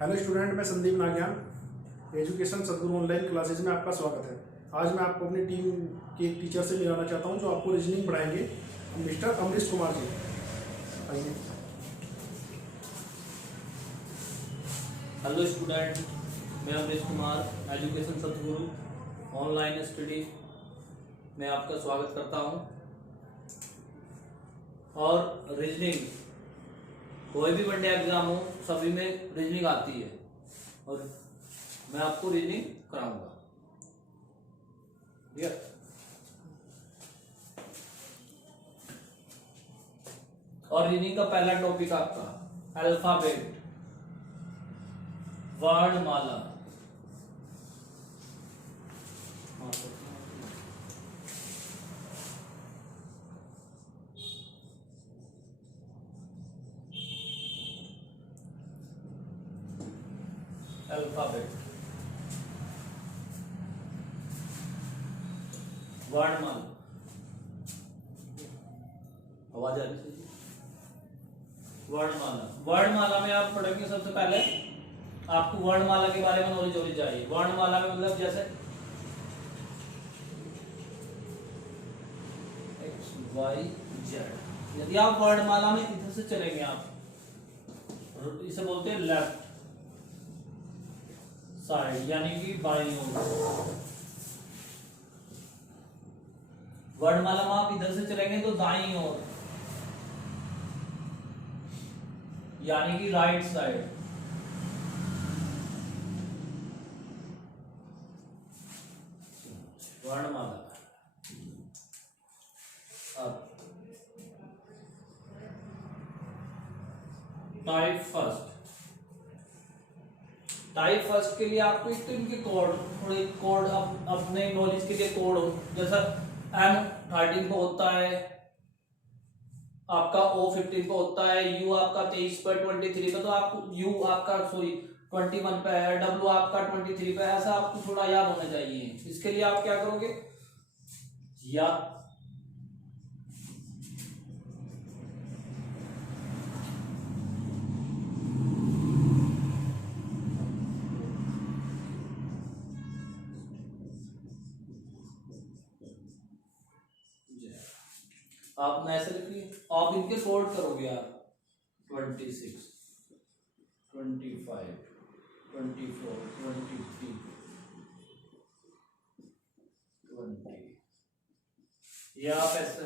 Hello student, मैं Sandeep नाग्यान। Education सदगुरु online classes में आपका स्वागत है। आज मैं आपको अपनी टीम के एक टीचर से मिलाना चाहता हूं जो आपको रीजनिंग पढ़ाएंगे, मिस्टर अमरीश कुमार जी। आइए। हेलो स्टूडेंट, मैं अमरीश कुमार, एजुकेशन सदगुरु ऑनलाइन स्टडी में आपका स्वागत करता हूं। और रीजनिंग कोई भी वनडे एग्जाम हो, सभी में रीजनिंग आती है और मैं आपको रीजनिंग कराऊंगा। ठीक है। और रीजनिंग का पहला टॉपिक आपका अल्फाबेट, वर्णमाला। अल्फाबेट, वर्णमाला। आवाज आ रही है? वर्णमाला। वर्णमाला में आप पढ़ेंगे सबसे पहले आपको वर्णमाला के बारे में नॉलेज होनी चाहिए। वर्णमाला में मतलब जैसे एक्स वाई जेड। यदि आप वर्णमाला में इधर से चलेंगे, आप इसे बोलते हैं लेफ्ट साइड, यानी कि बाईं ओर। वर्णमाला में आप इधर से चलेंगे तो दाईं ओर, यानी कि राइट साइड। वर्णमाला। अब टाइप फर्स्ट। टाइप फर्स्ट के लिए आपको एक तो इनके कोड, थोड़े कोड अपने नॉलेज के लिए कोड हो, जैसा M13 को होता है आपका, O15 को होता है, U आपका 23 पर 23 पे, तो आपको U आपका 21 पे है, W आपका 23 पे, ऐसा आपको थोड़ा याद होना चाहिए। इसके लिए आप क्या करोगे, या आप ऐसे लिखिए, आप इनके सोल्व करोगे आप 26, 25, 24, 23, 20, ये आप ऐसे,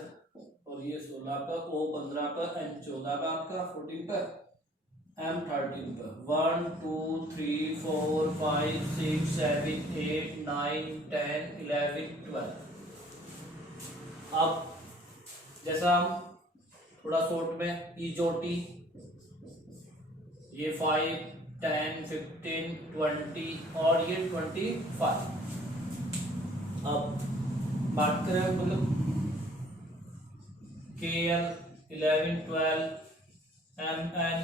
और ये 16 का, O15 का, M14 का, आपका 14 का, M13 का। 1 2 3 4 5 6 7 8 9 10 11 12। अब जैसा हम थोड़ा शॉर्ट में ईजोटी, ये 5 10 15 20 और ये 25। अब बात करें मतलब KL 11 12, MN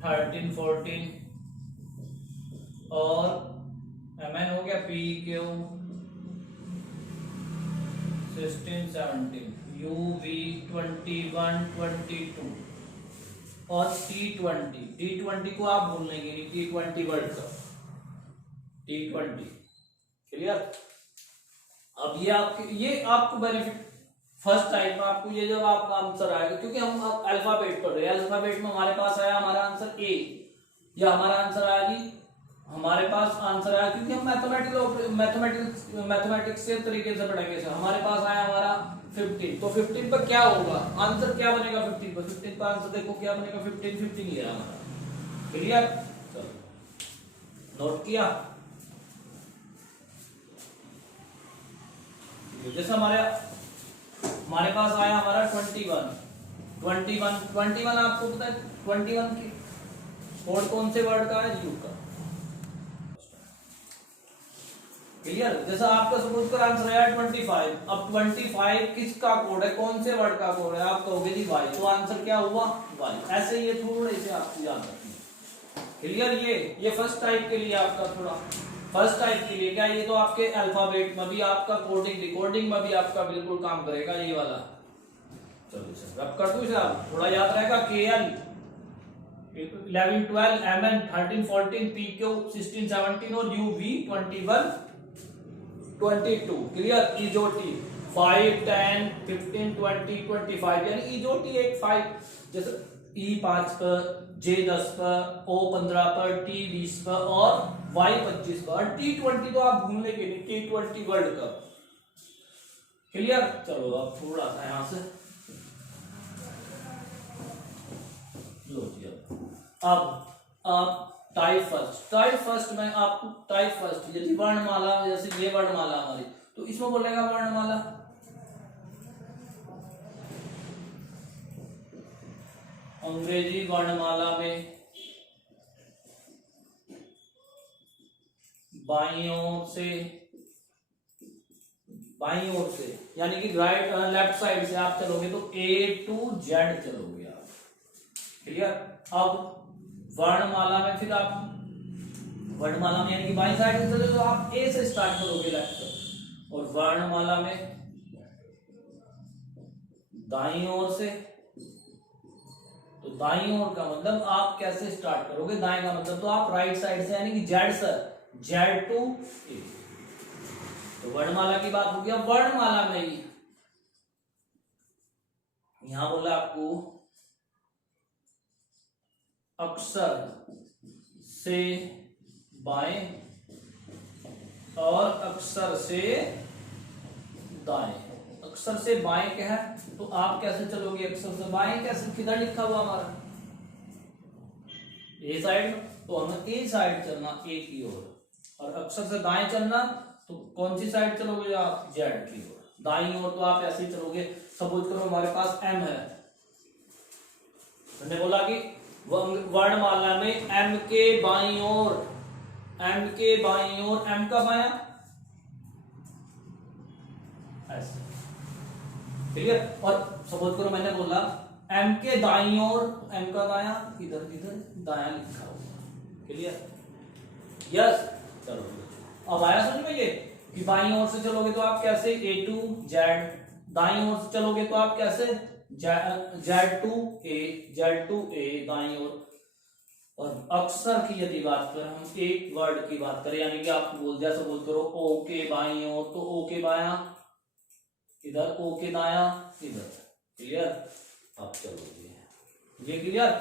13 14 और MN हो गया, PQ 16 17, UV 21 22 और T20 को आप भूल नहीं गए, T20 world cup, T20। Clear. अब ये आपको बेनिफिट फर्स्ट टाइम में आपको ये जब आपका आंसर आएगा, क्योंकि हम अल्फाबेट पढ़ रहे हैं, अल्फाबेट में हमारे पास आया हमारा आंसर A, या हमारा आंसर आया जी, हमारे पास आंसर आया, क्योंकि हम मैथमेटिक्स से तरीके से पढ़ेंगे। हमारे पास आया हमारा 15, तो 15 पर क्या होगा, आंसर क्या बनेगा 15 पर? 15 पर आंसर देखो क्या बनेगा, 15 15 ही है हमारा। क्लियर। चलो नोट किया। जैसे हमारे पास आया हमारा 21 आपको पता है 21 की कोड कौन से वर्ड का है, यू का। क्लियर। जैसा आपका सपोज कर आंसर आया 25, अब 25 किसका कोड है, कौन से वर्ड का कोड है, आप कहोगे जी वाई, तो आंसर क्या हुआ वाई। ऐसे ये थोड़े से आपको याद रखना। क्लियर। ये फर्स्ट टाइप के लिए आपका थोड़ा, फर्स्ट टाइप के लिए क्या, ये तो आपके अल्फाबेट में भी आपका कोडिंग डिकोडिंग में भी आपका बिल्कुल काम करेगा ये वाला। चलो सर अब कर दूं, थोड़ा याद रहेगा। KL 11 12 mn 13 14 pq 16 17 और uv 21 22 क्लियर। ई जो टी 5 10 15 20 25 यानी ई जो टी एक 5 जैसे ई 5 पर, जे 10 पर, ओ 15 पर, टी 20 पर और वाई 25 पर। T20 तो आप भूल लेंगे नहीं, T20 वर्ल्ड कप क्लियर। चलो अब थोड़ा सा यहां से लो जी। अब टाइप फर्स्ट में आपको टाइप फर्स्ट यदि वर्णमाला जैसे ये वर्णमाला हमारी, तो इसमें बोलेगा वर्णमाला अंग्रेजी वर्णमाला में बाईं ओर से यानी कि राइट लेफ्ट साइड से आप चलोगे तो A to Z चलोगे आप, क्लियर। अब वर्णमाला में फिर आप वर्णमाला में यानी कि बाईं साइड से चलोगे तो आप A से स्टार्ट करोगे लेफ्ट से, और वर्णमाला में दाईं ओर से, तो दाईं ओर का मतलब आप कैसे स्टार्ट करोगे, दाएं का मतलब तो आप राइट साइड से यानी कि Z sir Z to A। तो वर्णमाला की बात हो गया। वर्णमाला में ही यहां बोला आपको अक्षर से बाएं और अक्षर से दाएं। अक्षर से बाएं क्या है, तो आप कैसे चलोगे अक्षर से बाएं, कैसे किधर लिखा हुआ हमारा ए साइड, तो हमें ए साइड चलना ए की ओर, और अक्षर से दाएं चलना तो कौन सी साइड चलोगे आप, जेड की ओर। दाईं ओर तो आप ऐसे ही चलोगे। सपोज करो हमारे पास एम है, मैंने बोला कि वर्णमाला में एम के बाईं ओर, एम के बाईं ओर, एम का बायां ऐसे, क्लियर। और सपोज करो मैंने बोला एम के दाईं ओर, एम का दायां इधर इधर दायां लिखा होगा, क्लियर। यस चलो अब आया समझ में ये कि बाईं ओर से चलोगे तो आप कैसे A to Z, दाईं ओर से चलोगे तो आप कैसे Z to A दाईं ओर। और अक्षर की यदि बात करें, हम एक वर्ड की बात करें यानी कि आप बोल जैसे बोल करो O के बाईं ओर, तो O के बायां इधर, O के दायां इधर, क्लियर। अब चलो ये क्लियर।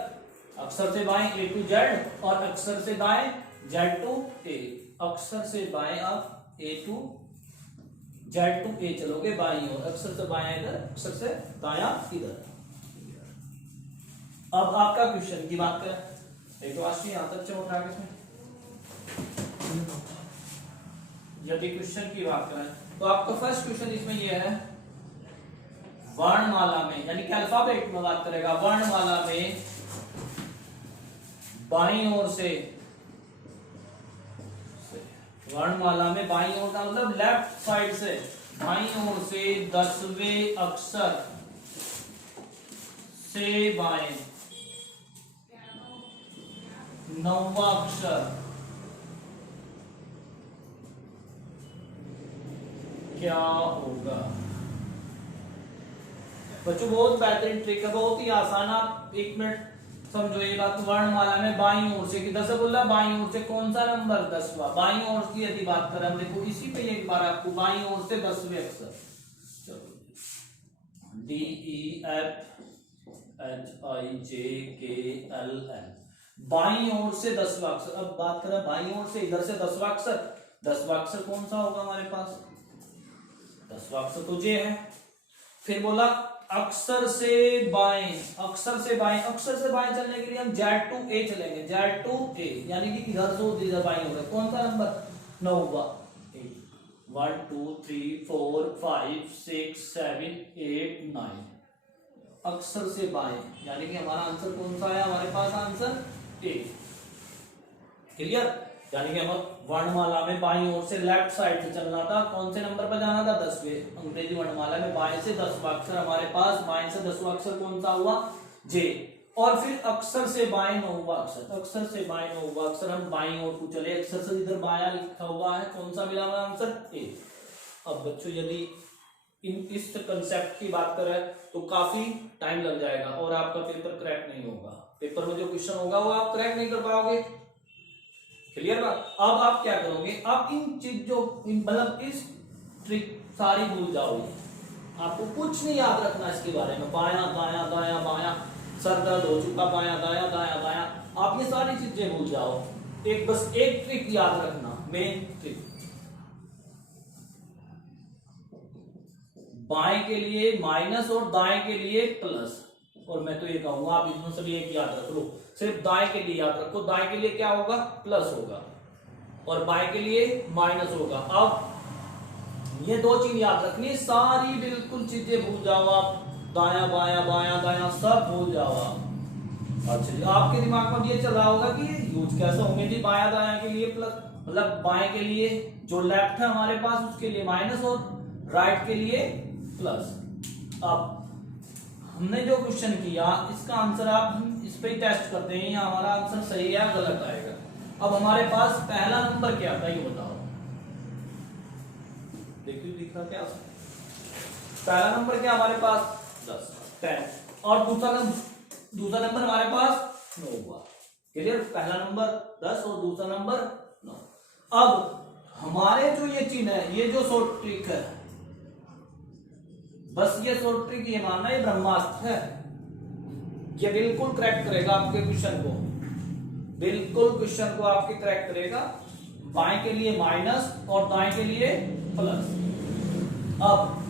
अक्षर से बाएं A to Z और अक्षर से दाएं Z to A। अक्षर से बाएं आप A to Z to A चलोगे बाईं ओर, अक्षर से बायां इधर, अक्षर से दायां इधर। अब आपका क्वेश्चन की बात करें, एक राशि यहां तक चलो उठा के इसमें, यदि क्वेश्चन की बात करें तो आपका फर्स्ट क्वेश्चन इसमें यह है वर्णमाला में यानी कि अल्फाबेट में बात करेगा। वर्णमाला में बाईं ओर से, वर्णमाला में बाईं ओर का मतलब लेफ्ट साइड से, बाईं ओर से 10वें अक्षर से बाएं 9वां अक्षर क्या होगा। बच्चों बहुत बेहतरीन ट्रिक है, बहुत ही आसान। आप 1 मिनट समझो ये बात। वर्णमाला में बाईं ओर से किधर से बोला, बाईं ओर से कौन सा नंबर, 10वां। बाईं ओर की यदि बात करें हम, देखो इसी पे एक बार आपको बाईं ओर से 10वें अक्षर, चलो D E F H I J K L M, बाईं ओर से 10वां अक्षर। अब बात करें बाईं ओर से, इधर से 10वां अक्षर, 10वां अक्षर कौन सा होगा हमारे पास, 10वां अक्षर तो J है। फिर बोला अक्षर से बाएं, अक्षर से बाएं, अक्षर से बाएं चलने के लिए हम Z to A चलेंगे, Z to A यानी कि इधर से इधर बाएं होगा। कौन सा नंबर, 9वां। 1 2 3 4 5 6 7 8 9, अक्षर से बाएं यानी कि हमारा आंसर कौन सा है, हमारे पास आंसर A, क्लियर। यानी कि हम वर्णमाला में बाईं ओर से लेफ्ट साइड से चलना था, कौन से नंबर पर जाना था, 10वें। अंग्रेजी वर्णमाला में बाएं से 10वां अक्षर हमारे पास, बाएं से 10वां अक्षर कौन सा हुआ, J। और फिर अक्षर से बाएं 9वां अक्षर, अक्षर से बाएं 9वां अक्षर हम बाईं ओर को चले, अक्षर से इधर बायां लिखा हुआ है, कौन सा मिला हमारा आंसर, A। अब बच्चों यदि इस कंसेप्ट की बात करें तो काफी टाइम लग जाएगा और आपका पेपर क्रैक नहीं होगा। पेपर में जो क्वेश्चन होगा वो आप क्रैक नहीं कर पाओगे। क्लियर बात। अब आप क्या करोगे, आप इन चीजों मतलब इस ट्रिक सारी भूल जाओगे, आपको कुछ नहीं याद रखना इसके बारे में। बायां दायां दायां बायां, सर दर्द हो चुका, बायां दायां दायां बायां, आप ये सारी चीजें भूल जाओ। एक बस एक ट्रिक याद रखना, मेन ट्रिक। बाएं के लिए माइनस और दाएं के लिए प्लस। और मैं तो ये कहूंगा आप इसमें सभी एक याद रख लो, सिर्फ दाएं के लिए याद रखो। दाएं के लिए क्या होगा, प्लस होगा, और बाएं के लिए माइनस होगा। अब ये दो चीज याद रखनी, सारी बिल्कुल चीजें भूल जाओ आप। दायां बायां बायां दायां सब भूल जाओ आप। अच्छा जी, आपके दिमाग में ये चल रहा होगा कि यूज कैसे होंगे जी, बायां दायां के लिए प्लस, मतलब बाएं के लिए जो लेफ्ट है हमारे पास उसके लिए माइनस और राइट के लिए प्लस। अब हमने जो क्वेश्चन किया इसका आंसर आप हम इस पे ही टेस्ट करते हैं, या हमारा आंसर सही है या गलत आएगा। अब हमारे पास पहला नंबर क्या था ये बताओ, देखिए दिख रहा क्या, पहला नंबर क्या हमारे पास 10 और दूसरा नंबर हमारे पास 9 हुआ। क्लियर, पहला नंबर 10 और दूसरा नंबर 9। अब हमारे जो ये चिन्ह है, ये जो शॉर्ट ट्रिक है, बस ये शॉर्ट ट्रिक ये मानना ये ब्रह्मास्त्र है, ये बिल्कुल क्रैक करेगा आपके क्वेश्चन को, बिल्कुल क्वेश्चन को आपके क्रैक करेगा। बाएं के लिए माइनस और दाएं के लिए प्लस। अब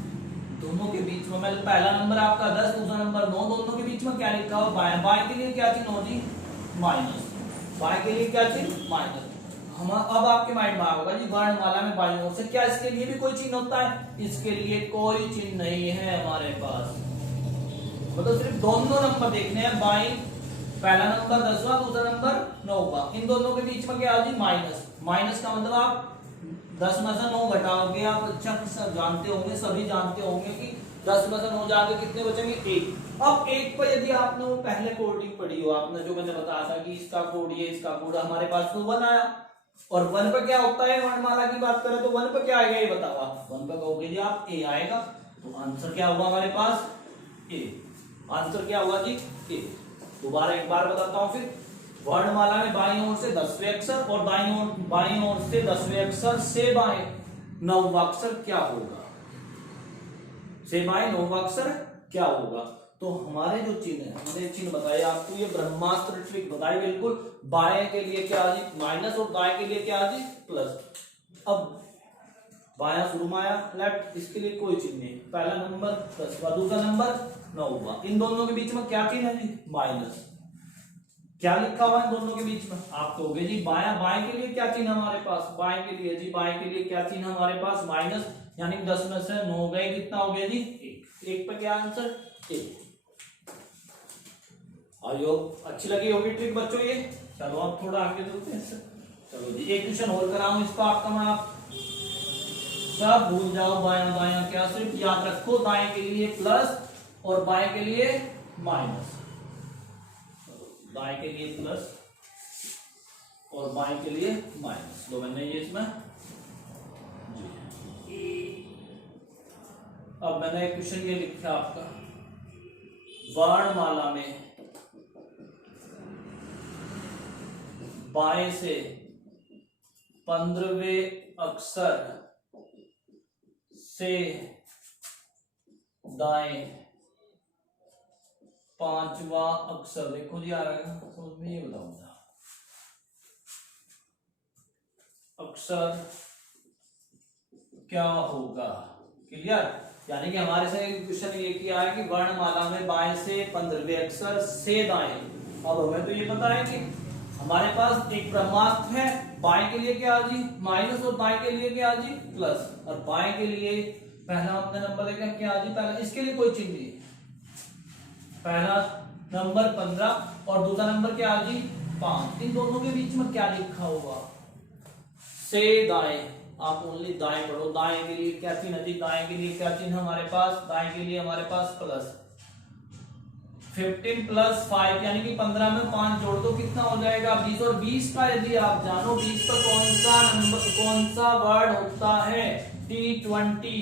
दोनों के बीच में मतलब पहला नंबर आपका 10, दूसरा नंबर 9, दोनों के बीच में क्या लिखा हो, बाएं के लिए क्या चिन्ह हो जी, माइनस। बाएं के लिए क्या चिन्ह, माइनस। हम अब आपके माइंड में होगा जी वर्णमाला में बाईं ओर से क्या इसके लिए भी कोई चिन्ह होता है, इसके लिए कोई चिन्ह नहीं है हमारे पास। मतलब सिर्फ दोनों नंबर देखने हैं, बाईं पहला नंबर 10वां, दूसरा नंबर 9वां, इन दोनों के बीच में क्या जी माइनस। माइनस का मतलब आप 10 में से 9 घटाओगे, आप अच्छा जानते होंगे, सभी जानते होंगे कि 10 में से 9 जाके कितने बचेंगे, 1। अब 1 पर यदि आपने वो पहले कोडिंग पढ़ी हो, आपने जो मैंने बताया था कि इसका कोड ये, इसका कोड, हमारे पास तो 1 आया। और 1 पे क्या होता है, वर्णमाला की बात करें तो 1 पे क्या आएगा ये बताओ आप। 1 पे कहोगे जी आप ए आएगा, तो आंसर क्या होगा हमारे पास, ए। आंसर क्या होगा जी, ए। दोबारा एक बार बताता हूं फिर, वर्णमाला में बाईं ओर से 10वें अक्षर और बाईं ओर से 10वें अक्षर से बाएं 9वां अक्षर क्या होगा, से बाएं 9वां अक्षर क्या होगा। तो हमारे जो चिन्ह है, हमने चिन्ह बताए आपको, ये ब्रह्मास्त्र ट्रिक बताई बिल्कुल। बाएं के लिए क्या जी माइनस और दाएं के लिए क्या जी प्लस। अब बायां शुरू में आया, लेफ्ट, इसके लिए कोई चिन्ह नहीं। पहला नंबर 10वां, दूसरा नंबर 9वां, इन दोनों के बीच में क्या चिन्ह है जी, माइनस। क्या लिखा हुआ है इन दोनों के बीच में, आप कहोगे जी बाएं के लिए क्या चिन्ह हमारे पास, बाएं के लिए जी, बाएं के लिए क्या चिन्ह हमारे पास, माइनस, यानी 10 में से 9 गए, कितना हो गया जी 1। 1 पे क्या आंसर, 1। आई होप अच्छी लगी होगी ट्रिक बच्चों ये। चलो अब थोड़ा आगे चलते हैं। चलो जी एक क्वेश्चन और कराऊं इसको आपका मैं, आप सब भूल जाओ, बायां दायां क्या, सिर्फ याद रखो दाएं के लिए प्लस और बाएं के लिए माइनस। दाएं के लिए प्लस और बाएं के लिए माइनस, दो मैंने ये इसमें जी। अब मैंने एक क्वेश्चन ये लिखा आपका, वर्णमाला में बाएं से 15वें अक्षर से दाएं 5वां अक्षर, देखो जी आ रहा है समझ में, ये बताऊंगा अक्षर क्या होगा। क्लियर, यानी कि हमारे से क्वेश्चन ये किया है कि वर्णमाला में बाएं से 15वें अक्षर से दाएं। अब हमें तो ये पता है कि हमारे पास एक ब्रह्मास्त्र है, बाएं के लिए क्या जी माइनस और दाएं के लिए क्या जी प्लस। और बाएं के लिए पहला हमने नंबर देखा क्या जी, पहला इसके लिए कोई चिन्ह नहीं, पहला नंबर 15 और दूसरा नंबर क्या जी 5, इन दोनों के बीच में क्या लिखा होगा, से दाएं। आप ओनली दाएं पढ़ो, दाएं के लिए क्या चिन्ह है, दाएं के लिए क्या चिन्ह हमारे पास, दाएं के लिए हमारे पास प्लस। 15 + 5 यानी कि 15 में 5 जोड़ दो, कितना हो जाएगा 20। और 20 का यदि आप जानो 20 पर कौन सा नंबर, कौन सा वर्ड होता है, T20।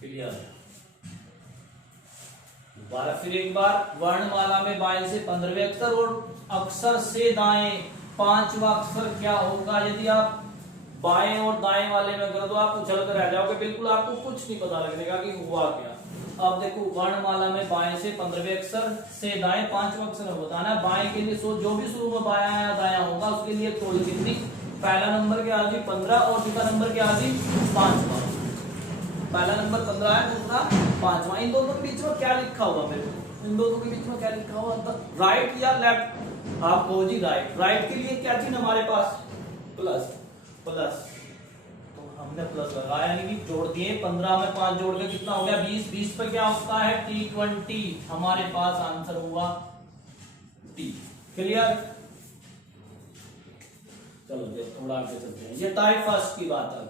क्लियर, दोबारा फिर एक बार, वर्णमाला में बाएं से 15वें अक्षर और अक्षर से दाएं 5वां अक्षर क्या होगा। यदि आप बाएं और दाएं वाले में करो तो आप उछल कर रह जाओगे, बिल्कुल आपको कुछ नहीं पता लगने का कि हुआ क्या। अब देखो, वर्णमाला में बाएं से 15वें अक्षर से दाएं 5वां अक्षर बताना है। बाएं के लिए जो भी शुरू में बायां या दायां होगा उसके लिए तोड़ कितनी, पहला नंबर क्या आ गई 15 और दूसरा नंबर क्या आ गई 5वां। पहला नंबर 15 है, दूसरा 5वां। इन दोनों के बीच में क्या लिखा हुआ, फिर इन दोनों के बीच में क्या लिखा हुआ, राइट या लेफ्ट। आप कहो जी राइट। राइट के लिए क्या चीज हमारे पास, प्लस। प्लस तो हमने प्लस लगाया, यानी कि जोड़ दिए। 15 में 5 जोड़ के कितना हो गया 20। 20 पर क्या होता है T20। हमारे पास आंसर हुआ T। क्लियर। चलो जी थोड़ा आगे चलते हैं। ये टाइप फर्स्ट की बात है।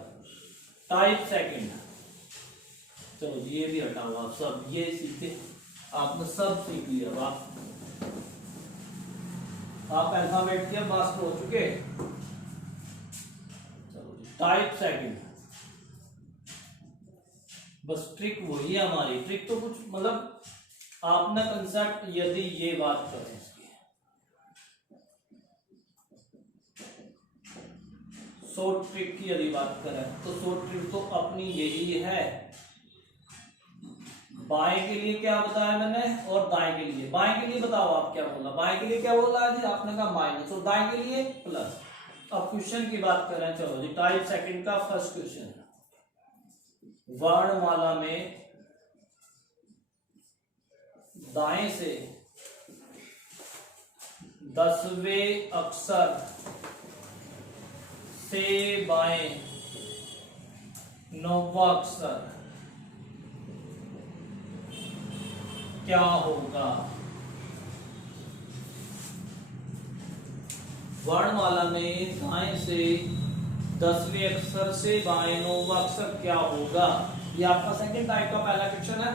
टाइप सेकंड, चलो जी ये भी हटा हुआ। आप सब ये सीखे, आपने सब सीख लिया। आप अल्फाबेट के मास्टर हो चुके। चलो जी टाइप सेकंड, बस ट्रिक वही है हमारी। ट्रिक तो कुछ मतलब आपने कंसेप्ट, यदि ये बात करें इसकी, शॉर्ट ट्रिक की यदि बात करें तो शॉर्ट ट्रिक तो अपनी यही है। बाएं के लिए क्या बताया मैंने और दाएं के लिए। बाएं के लिए बताओ आप क्या बोला, बाएं के लिए क्या बोला जी आपने कहा माइनस, और दाएं के लिए प्लस। अब क्वेश्चन की बात करें, चलो जी टाइप सेकंड का फर्स्ट क्वेश्चन। वर्णमाला में दाएं से 10वें अक्षर से बाएं 9वां अक्षर क्या होगा। वर्णमाला में दाएं से 10वें अक्षर से बाएं 9वां अक्षर क्या होगा, ये आपका सेकंड टाइप का पहला क्वेश्चन है।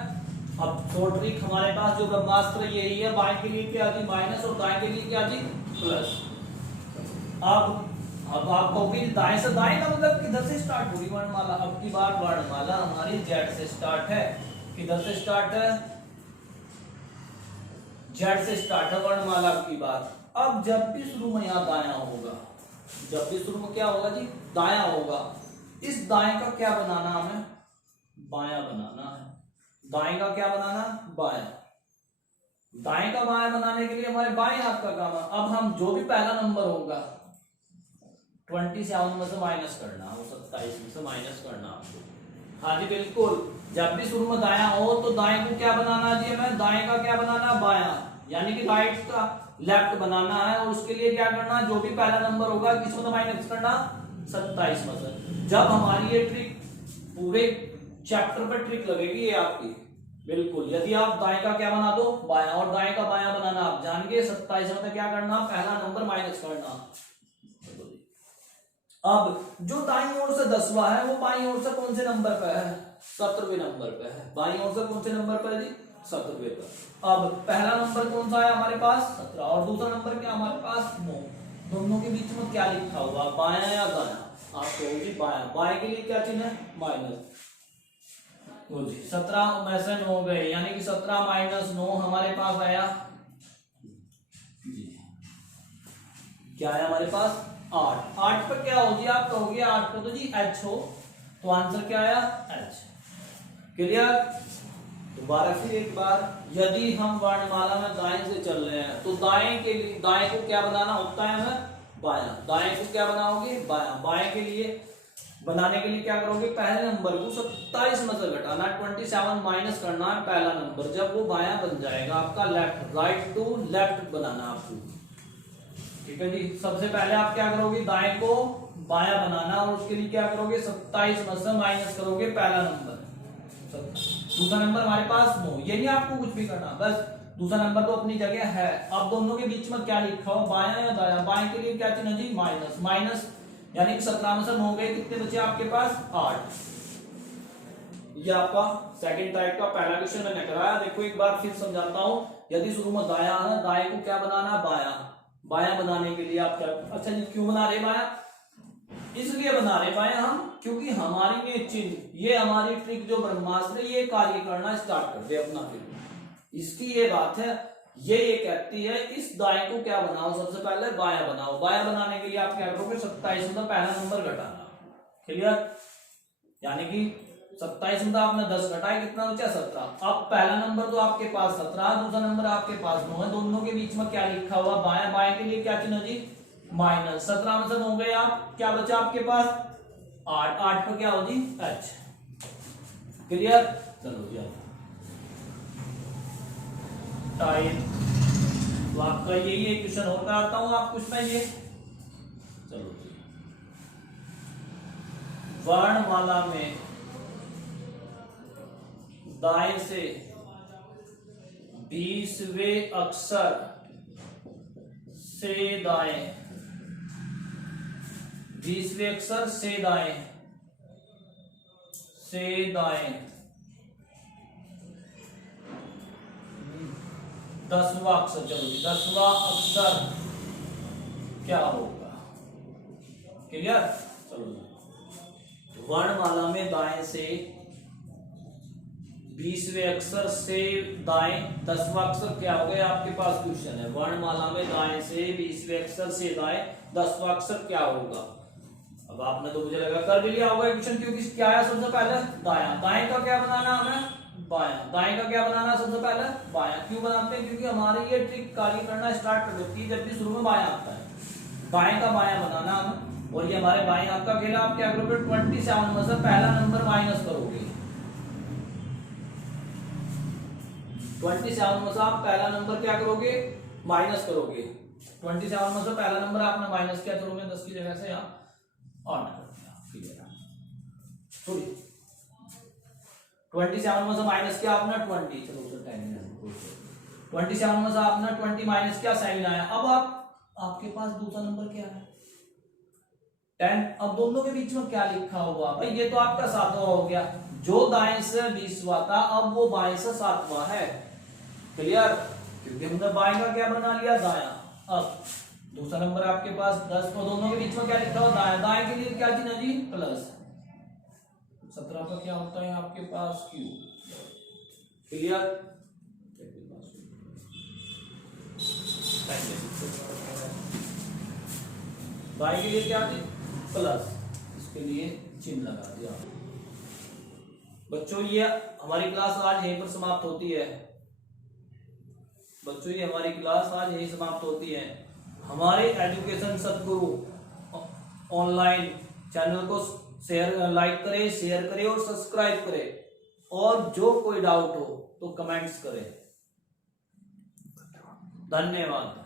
अब शॉर्ट ट्रिक हमारे पास जो ब्रह्मास्त्र यही है, बाएं के लिए क्या थी माइनस और दाएं के लिए क्या थी प्लस। अब आपको भी दाएं से दाएं का मतलब किधर से स्टार्ट होगी वर्णमाला। अब की बार वर्णमाला हमारी जेड से स्टार्ट है। किधर से स्टार्ट है, जेड से स्टार्ट है वर्णमाला की बात। अब जब भी शुरू में यहां दायां होगा, जब भी शुरू में क्या होगा जी दायां होगा, इस दाएं का क्या बनाना हमें बायां बनाना है। दाएं का क्या बनाना बायां। दाएं का बायां बनाने के लिए हमारे बाएं हाथ का काम है। अब हम जो भी पहला नंबर होगा 27 में से माइनस करना, वो 27 में से माइनस करना आपको। हाँ जी बिल्कुल, जब भी शुरू में दायां हो तो दाएं को क्या बनाना जी हमें, दाएं का क्या बनाना बायां, यानी कि राइट का लेफ्ट बनाना है। और उसके लिए क्या करना, जो भी पहला नंबर होगा किसमें तो माइनस करना 27 में से। जब हमारी ये ट्रिक पूरे चैप्टर पर ट्रिक लगेगी ये आपकी बिल्कुल। यदि आप दाएं का क्या बना दो बायां, और दाएं का बायां बनाना आप जान गए। 27 में क्या करना, पहला नंबर माइनस करना। अब जो दाईं ओर से 10वां है वो बाईं ओर से कौन से नंबर पे है, 17वें नंबर पे है। बाईं ओर से कौन से नंबर पे है जी 17वें पे। अब पहला नंबर कौन सा है हमारे पास 17 और दूसरा नंबर क्या हमारे पास 9। दोनों के बीच में क्या लिखा हुआ बायां या दायां, आप कहो जी बायां। बाएं के लिए क्या चिन्ह है माइनस। तो जी 17 में से 9 गए, यानी कि 17 माइनस 9 हमारे पास आया जी क्या है हमारे पास 8। 8 पर क्या होगी आप कहोगे 8 पर तो जी h हो, तो आंसर क्या आया h। क्लियर। दोबारा फिर एक बार, यदि हम वर्णमाला में दाएं से चल रहे हैं तो दाएं के लिए दाएं को क्या बनाना होता है हमें बायां। दाएं को क्या बनाओगे बायां। बाएं के लिए बनाने के लिए क्या करोगे, पहले नंबर को 27 में से घटाना, 27 माइनस करना है पहला नंबर। जब वो बायां बन जाएगा आपका लेफ्ट, राइट टू लेफ्ट बनाना आपको। ठीक है जी। सबसे पहले आप क्या करोगे दाएं को बायां बनाना, और उसके लिए क्या करोगे 27 में से माइनस करोगे पहला नंबर। दूसरा नंबर हमारे पास 9। ये नहीं आपको कुछ भी करना, बस दूसरा नंबर तो अपनी जगह है। अब दोनों के बीच में क्या लिखा हो बायां या दायां। बाएं के लिए क्या चिन्ह जी माइनस। माइनस यानी कि 17 में से 9 गए, कितने बचे आपके पास 8। ये आपका सेकंड टाइप का पहला क्वेश्चन मैंने कराया। देखो एक बार फिर समझाता हूं। यदि शुरू में दायां है, दाएं को क्या बनाना बायां। बायां बनाने के लिए आप क्या, अच्छा जी क्यों बना रहे बायां, इसलिए बना रहे बायां हम क्योंकि हमारी ये चिन्ह, ये हमारी ट्रिक जो ब्रह्मास्त्र ये कार्य करना स्टार्ट कर दे अपना। फिर इसकी ये बात है, ये कहती है इस दाएं को क्या बनाओ, सबसे पहले बायां बनाओ। बायां बनाने के लिए आप क्या करोगे, 27 में पहला नंबर घटाना। क्लियर? यानी कि 27 में आपने 10 घटाए, कितना बचा 17। अब पहला नंबर तो आपके पास 17, दूसरा नंबर आपके पास 9 है, दोनों के बीच में क्या लिखा हुआ, बायां। बाएं के लिए क्या चिन्ह जी, माइनस। 17 में से 9 गए आप, क्या बचा आपके पास 8। 8 पर क्या हो जी, h। क्लियर? चलो जी टाइप, तो आपका यही एक क्वेश्चन और कराता हूं आपको इसमें ये। चलो जी, वर्णमाला में दाएं से 20वें अक्षर से दाएं, 20वें अक्षर से दाएं, से दाएं 10वां अक्षर। चलो जी, 10वां अक्षर क्या होगा? क्लियर? चलो जी, वर्णमाला में दाएं से 20वें अक्षर से दाएं 10वां अक्षर क्या हो गया आपके पास, क्वेश्चन है। वर्णमाला में दाएं से 20वें अक्षर से दाएं 10वां अक्षर क्या होगा? अब आपने तो मुझे लगा कर भी लिया होगा क्वेश्चन, क्योंकि क्या है सबसे पहले दायां। दाएं का क्या बनाना हमें, बायां। दाएं का क्या बनाना सबसे पहले, बायां। क्यों बनाते हैं, क्योंकि हमारी ये ट्रिक कार्य करना स्टार्ट कर देती है जब भी शुरू में बायां आता है। दाएं का बायां बनाना हमें, और ये हमारे बाएं हाथ का खेल। आप क्या करोगे, 27 में से पहला नंबर माइनस करोगे। 27 में से आप पहला नंबर क्या करोगे, माइनस करोगे। 27 में से पहला नंबर आपने माइनस किया, चलो मैं 10 की जगह से यहाँ 8 कर दिया। 27 में से माइनस किया आपने 20, चलो 27 में से आपने 20 माइनस किया, साइन आया। अब आपके पास दूसरा नंबर क्या है, 10। अब दोनों के बीच में क्या लिखा हुआ भाई, ये तो आपका 7वां हो गया। जो दाएं से 20वां था, अब वो बाएं से 7वां है। क्लियर? क्योंकि हमने बाएं का क्या बना लिया, दायां। अब दूसरा नंबर आपके पास 10, और दोनों के बीच में क्या लिखा हुआ, दाएं। दाएं के लिए क्या चिन्ह जी, प्लस। 17 का क्या होता है आपके पास, क्यू। क्लियर? दाएं के लिए क्या थी, प्लस, इसके लिए चिन्ह लगा दिया। बच्चों ये हमारी क्लास आज यहीं पर समाप्त होती है। बच्चों ये हमारी क्लास आज यहीं समाप्त होती है। हमारे एजुकेशन सतगुरु ऑनलाइन चैनल को शेयर, लाइक करें, शेयर करें और सब्सक्राइब करें। और जो कोई डाउट हो तो कमेंट्स करें। धन्यवाद।